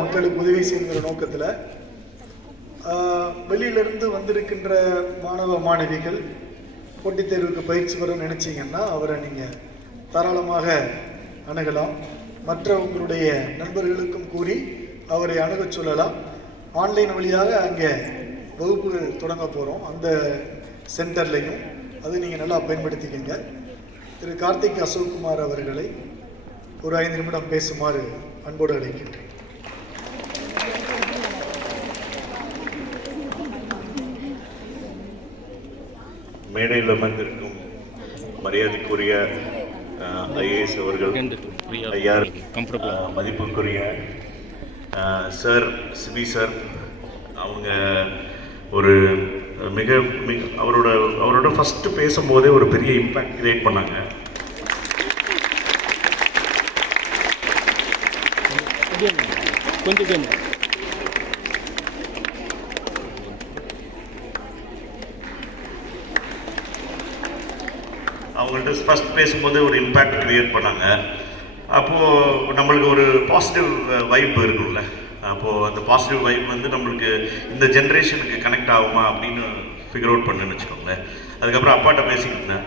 மக்களுக்கு உதவி செய்கிற நோக்கத்தில் வெளியிலிருந்து வந்திருக்கின்ற மாணவ மாணவிகள் போட்டித் தேர்வுக்கு பயிற்சி பெற நினைச்சிங்கன்னா அவரை நீங்கள் தாராளமாக அணுகலாம். மற்ற உங்களுடைய நண்பர்களுக்கும் கூறி அவரை அணுகச் சொல்லலாம். ஆன்லைன் வழியாக அங்கே வகுப்புகள் தொடங்க போகிறோம், அந்த சென்டர்லையும் அது நீங்கள் நல்லா பயன்படுத்திக்கங்க. திரு கார்த்திக் அசோக்குமார் அவர்களை ஒரு 5 நிமிடம் பேசுமாறு அன்போடு அழைக்கின்றேன். மேடையில் அமர்ந்திருக்கும் மரியாதைக்குரிய ஐஏஎஸ் அவர்கள், ஐயா மதிப்புக்குரிய சார் சிபி சார், அவங்க ஒரு அவரோட ஃபஸ்ட்டு பேசும்போதே ஒரு பெரிய இம்பேக்ட் கிரியேட் பண்ணாங்க. கொஞ்சம் அவங்கள்ட்ட ஃபஸ்ட் பேசும்போது ஒரு இம்பேக்ட் க்ரியேட் பண்ணாங்க. அப்போது நம்மளுக்கு ஒரு பாசிட்டிவ் வைப் இருக்கும்ல, அப்போது அந்த பாசிட்டிவ் வைப் வந்து நம்மளுக்கு இந்த ஜென்ரேஷனுக்கு கனெக்ட் ஆகுமா அப்படின்னு ஃபிகர் அவுட் பண்ணுன்னு வச்சுக்கோங்களேன். அதுக்கப்புறம் அப்பாட்ட பேசிக்கிட்டேன்.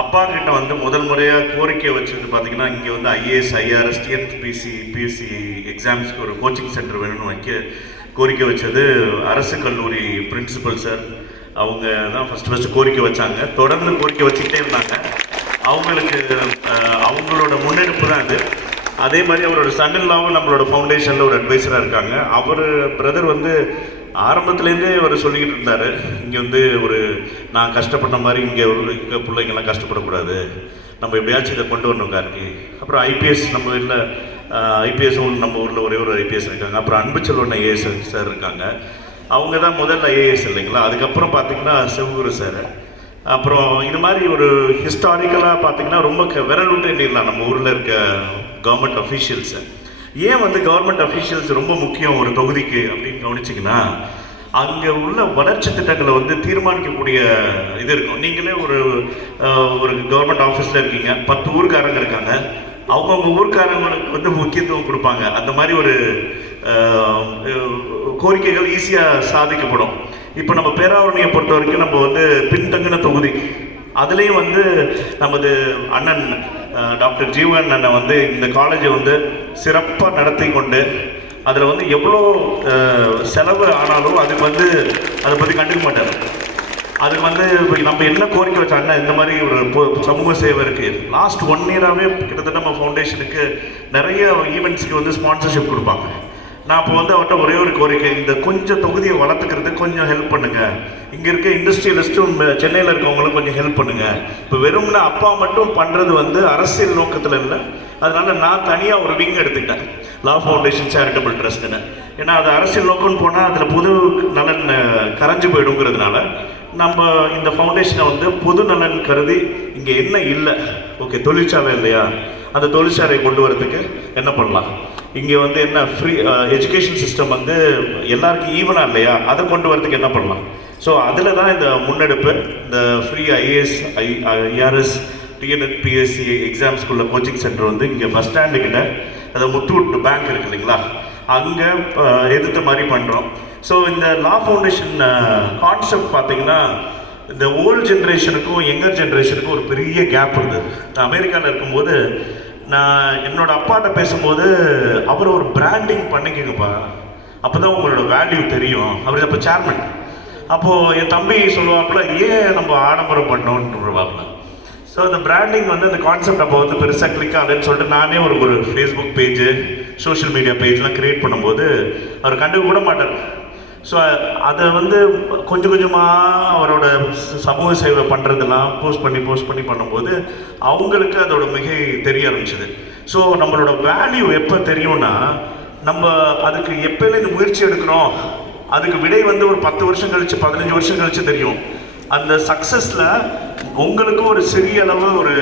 அப்பா கிட்ட வந்து முதல் முறையாக கோரிக்கை வச்சது பார்த்தீங்கன்னா, இங்கே வந்து ஐஏஎஸ், ஐஆர்எஸ், டிஎன்பிசி, பிஎஸ்சி எக்ஸாம்ஸ்க்கு ஒரு கோச்சிங் சென்டர் வேணும்னு கோரிக்கை வச்சது அரசு கல்லூரி பிரின்சிபல் சார். அவங்க தான் ஃபஸ்ட்டு கோரிக்கை வச்சாங்க. தொடர்ந்து கோரிக்கை வச்சுக்கிட்டே இருந்தாங்க. அவங்களோட முன்னெடுப்பு தான் அது. அதே மாதிரி அவரோட சன்னில்லாவும் நம்மளோட ஃபவுண்டேஷனில் ஒரு அட்வைஸராக இருக்காங்க. பிரதர் வந்து ஆரம்பத்துலேருந்தே அவர் சொல்லிக்கிட்டு இருந்தார், இங்கே வந்து நான் கஷ்டப்பட்ட மாதிரி இங்கே பிள்ளைங்கள்லாம் கஷ்டப்படக்கூடாது, நம்ம எப்படியாச்சும் இதை கொண்டு வரணும் கார்த்தி. அப்புறம் ஐபிஎஸ், நம்ம வீட்டில் ஐபிஎஸ் நம்ம ஊரில் ஒரே ஒரு ஐபிஎஸ் இருக்காங்க. அப்புறம் அன்புச்செல்வன் ஐஏஎஸ் சார் இருக்காங்க. அவங்க தான் முதல் ஐஏஎஸ் இல்லைங்களா. அதுக்கப்புறம் பார்த்திங்கன்னா சிவகுரு சார். அப்புறம் இது மாதிரி ஒரு ஹிஸ்டாரிக்கலாக பார்த்திங்கன்னா ரொம்ப விரல் விட்டு எண்ணிடலாம் நம்ம ஊரில் இருக்க கவர்மெண்ட் அஃபீஷியல்ஸை. ஏன் வந்து கவர்மெண்ட் அஃபீஷியல்ஸ் ரொம்ப முக்கியம் ஒரு தொகுதிக்கு அப்படின்னு கவனிச்சிங்கன்னா, அங்கே உள்ள வளர்ச்சி திட்டங்களை வந்து தீர்மானிக்கக்கூடிய இது இருக்கும். நீங்களே ஒரு கவர்மெண்ட் ஆஃபீஸில் இருக்கீங்க, 10 ஊர்க்காரங்க இருக்காங்க, அவங்கவுங்க ஊர்க்காரங்களுக்கு வந்து முக்கியத்துவம் கொடுப்பாங்க. அந்த மாதிரி ஒரு கோரிக்கைகள் ஈஸியாக சாதிக்கப்படும். இப்போ நம்ம பேராவரணியை பொறுத்த வரைக்கும் நம்ம வந்து பின்தங்கின தொகுதி, அதுலேயும் வந்து நமது அண்ணன் டாக்டர் ஜீவன் அண்ணன் வந்து இந்த காலேஜை வந்து சிறப்பாக நடத்தி கொண்டு அதில் வந்து எவ்வளோ செலவு ஆனாலும் அதுக்கு வந்து அதை பற்றி கண்டுக்க மாட்டார். அதுக்கு வந்து நம்ம என்ன கோரிக்கை வச்சாங்கன்னா, இந்த மாதிரி ஒரு சமூக சேவை இருக்குது. லாஸ்ட் 1 இயராகவே கிட்டத்தட்ட நம்ம ஃபவுண்டேஷனுக்கு நிறைய ஈவெண்ட்ஸ்க்கு வந்து ஸ்பான்சர்ஷிப் கொடுப்பாங்க. நான் இப்போ வந்து அவர்கிட்ட ஒரே ஒரு கோரிக்கை, இந்த கொஞ்சம் தொகுதியை வளர்த்துக்கிறதுக்கு கொஞ்சம் ஹெல்ப் பண்ணுங்கள். இங்கே இருக்க இண்டஸ்ட்ரியலிஸ்ட்டும் சென்னையில் இருக்கவங்களும் கொஞ்சம் ஹெல்ப் பண்ணுங்கள். இப்போ வெறும்னா அப்பா மட்டும் பண்ணுறது வந்து அரசியல் நோக்கத்தில் இல்லை. அதனால் நான் தனியாக ஒரு விங் எடுத்துக்கிட்டேன், லா ஃபவுண்டேஷன் சேரிட்டபிள் ட்ரஸ்ட்டுன்னு. ஏன்னா அது அரசியல் நோக்கம்னு போனால் அதில் பொது நலன் கரைஞ்சு போயிடுங்கிறதுனால நம்ம இந்த ஃபவுண்டேஷனை வந்து பொது நலன் கருதி இங்கே என்ன இல்லை, ஓகே தொழிற்சாலை இல்லையா, அந்த தொழிற்சாலையை கொண்டு வரதுக்கு என்ன பண்ணலாம், இங்கே வந்து என்ன ஃப்ரீ எஜுகேஷன் சிஸ்டம் வந்து எல்லாருக்கும் ஈவனாக இல்லையா, அதை கொண்டு வரதுக்கு என்ன பண்ணலாம். ஸோ அதில் தான் இந்த முன்னெடுப்பு. இந்த ஃப்ரீ ஐஏஎஸ், ஐஆர்எஸ், டிஎன்பிஎஸ்சி எக்ஸாம்ஸ்குள்ள கோச்சிங் சென்டர் வந்து இங்கே பஸ் ஸ்டாண்டுக்கிட்ட, அதை முத்தூட் பேங்க் இருக்குது இல்லைங்களா, அங்கே எதிர்த்த மாதிரி பண்ணுறோம். ஸோ இந்த லா ஃபவுண்டேஷன் கான்செப்ட் பார்த்தீங்கன்னா, இந்த ஓல்டு ஜென்ரேஷனுக்கும் யங்கர் ஜென்ரேஷனுக்கும் ஒரு பெரிய கேப் இருந்தது. நான் அமெரிக்காவில் இருக்கும்போது நான் என்னோட அப்பாட்ட பேசும்போது, அவர் ஒரு பிராண்டிங் பண்ணிக்கங்கப்பா, அப்போ தான் உங்களோட வேல்யூ தெரியும். அவர் அப்போ சேர்மன். அப்போது என் தம்பி சொல்லுவாப்புல, ஏன் நம்ம ஆடம்பரம் பண்ணோன்னு. ஸோ அந்த பிராண்டிங் வந்து அந்த கான்செப்ட் அப்போ வந்து பெருசாக கிளிக் ஆகுதுன்னு சொல்லிட்டு நானே ஒரு ஃபேஸ்புக் பேஜு, சோஷியல் மீடியா பேஜ்லாம் க்ரியேட் பண்ணும்போது அவர் கண்டுக்க கூட மாட்டார். ஸோ அதை வந்து கொஞ்சம் கொஞ்சமாக அவரோட சமூக சேவை பண்ணுறதெல்லாம் போஸ்ட் பண்ணி பண்ணும்போது அவங்களுக்கு அதோட மிகை தெரிய ஆரம்பிச்சிது. ஸோ நம்மளோட வேல்யூ எப்போ தெரியும்னா, நம்ம அதுக்கு எப்போலேருந்து முயற்சி எடுக்கிறோம், அதுக்கு விடை வந்து ஒரு 10 வருஷம் கழிச்சு, 15 வருஷம் கழிச்சு தெரியும். அந்த சக்ஸஸில் உங்களுக்கும் ஒரு சிறிய அளவு ஒரு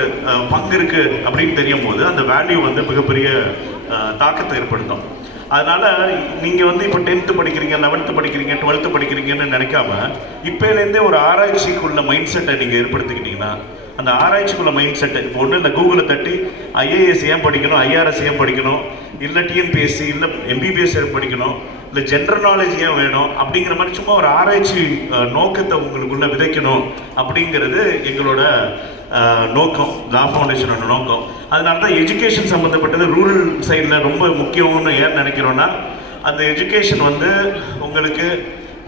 பங்கு இருக்குது அப்படின்னு தெரியும் போது அந்த வேல்யூ வந்து மிகப்பெரிய தாக்கத்தை ஏற்படுத்தும். அதனால் நீங்கள் வந்து இப்போ 10th படிக்கிறீங்க, 11th படிக்கிறீங்க, 12th படிக்கிறீங்கன்னு நினைக்காம இப்போலேருந்தே ஒரு ஆராய்ச்சிக்குள்ள மைண்ட் செட்டை நீங்கள் ஏற்படுத்திக்கிட்டிங்கன்னா அந்த ஆராய்ச்சிக்குள்ள மைண்ட் செட்டு. இப்போ ஒன்றும் இல்லை, கூகுளில் தட்டி ஐஏஎஸ் ஏன் படிக்கணும், ஐஆர்எஸ் ஏன் படிக்கணும், இல்லை டிஎன்பிஎஸ்சி, இல்லை எம்பிபிஎஸ் ஏன் படிக்கணும், இல்லை ஜென்ரல் நாலேஜ் ஏன் வேணும் அப்படிங்கிற மாதிரி சும்மா ஒரு ஆராய்ச்சி நோக்கத்தை உங்களுக்குள்ள விதைக்கணும் அப்படிங்கிறது எங்களோட நோக்கம், லா ஃபவுண்டேஷனோட நோக்கம். அதனால தான் எஜுகேஷன் சம்மந்தப்பட்டது ரூரல் சைடில் ரொம்ப முக்கியம்னு ஏன் நினைக்கிறோன்னா, அந்த எஜுகேஷன் வந்து உங்களுக்கு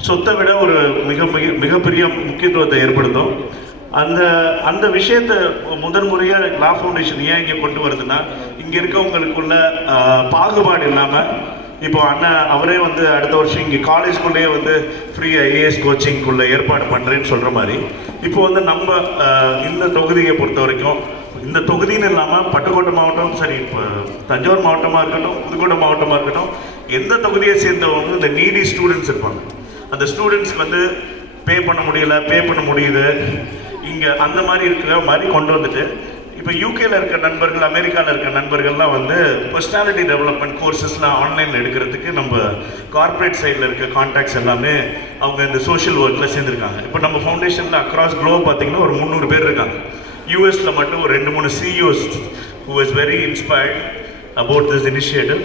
சொத்தை விட ஒரு மிகப்பெரிய முக்கியத்துவத்தை ஏற்படுத்தும். அந்த விஷயத்தை முதன்முறையாக லா ஃபவுண்டேஷன் ஏன் இங்கே கொண்டு வருதுன்னா, இங்கே இருக்கவங்களுக்குள்ள பாகுபாடு இல்லாமல், இப்போ அண்ணன் அவரே வந்து அடுத்த வருஷம் இங்கே காலேஜ்குள்ளேயே வந்து ஃப்ரீ ஐஏஎஸ் கோச்சிங்குள்ளே ஏற்பாடு பண்ணுறேன்னு சொல்கிற மாதிரி, இப்போ வந்து நம்ம இந்த தொகுதியை பொறுத்த வரைக்கும், இந்த தொகுதின்னு இல்லாமல் பட்டுக்கோட்டை மாவட்டம் சரி, இப்போ தஞ்சாவூர் மாவட்டமாக இருக்கட்டும், புதுக்கோட்டை மாவட்டமாக இருக்கட்டும், எந்த தொகுதியை சேர்ந்தவங்க இந்த நீடி ஸ்டூடெண்ட்ஸ் இருப்பாங்க. அந்த ஸ்டூடெண்ட்ஸ்க்கு வந்து பே பண்ண முடியுது இங்கே அந்த மாதிரி இருக்கிற மாதிரி கொண்டு வந்துட்டு, இப்போ யூகேல இருக்க நண்பர்கள், அமெரிக்காவில் இருக்க நண்பர்கள்லாம் வந்து பர்சனாலிட்டி டெவலப்மெண்ட் கோர்சஸ்லாம் ஆன்லைனில் எடுக்கிறதுக்கு நம்ம கார்ப்பரேட் சைடில் இருக்க கான்டாக்ட்ஸ் எல்லாமே அவங்க இந்த சோஷியல் ஒர்க்கில் சேர்ந்துருக்காங்க. இப்போ நம்ம ஃபவுண்டேஷனில் அக்ராஸ் குளோப் பார்த்தீங்கன்னா ஒரு 300 பேர் இருக்காங்க. யூஎஸில் மட்டும் ஒரு 2-3 CEOs who was very inspired about this initiative.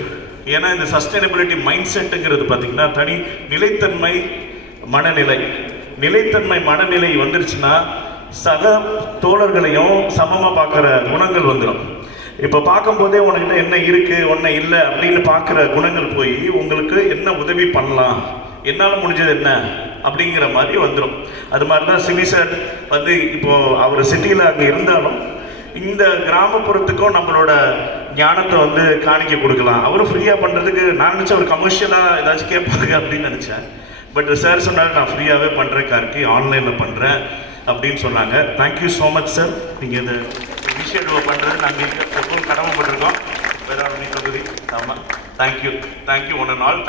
ஏன்னா இந்த சஸ்டைனபிலிட்டி மைண்ட் செட்டுங்கிறது பார்த்தீங்கன்னா நிலைத்தன்மை மனநிலை வந்துருச்சுன்னா சக தோழர்களையும் சமமாக பார்க்குற குணங்கள் வந்துடும். இப்போ பார்க்கும்போதே உனக்கிட்ட என்ன இருக்குது ஒன்றை இல்லை அப்படின்னு பார்க்குற குணங்கள் போய் உங்களுக்கு என்ன உதவி பண்ணலாம், என்னால் முடிஞ்சது என்ன அப்படிங்கிற மாதிரி வந்துடும். அது மாதிரி தான் சிவி சார் வந்து இப்போது அவர் சிட்டியில் அங்கே இருந்தாலும் இந்த கிராமப்புறத்துக்கும் நம்மளோட ஞானத்தை வந்து காணிக்க கொடுக்கலாம். அவரும் ஃப்ரீயாக பண்ணுறதுக்கு நான் நினச்சேன் ஒரு கமர்ஷியலாக ஏதாச்சும் கேட்பாங்க அப்படின்னு நினச்சேன். பட் சார் சொன்னார் நான் ஃப்ரீயாகவே பண்ணுறேன் கார்கி, ஆன்லைனில் பண்ணுறேன் அப்படின்னு சொன்னாங்க. Thank you so much sir. நீங்கள் இந்த இனிஷியேட்டிவை பண்ணுறது நாங்கள் எப்பவும் கடமைப்பட்டிருக்கோம். வேற தொகுதி. ஆமாம், தேங்க்யூ ஒன் அண்ட் ஆல்.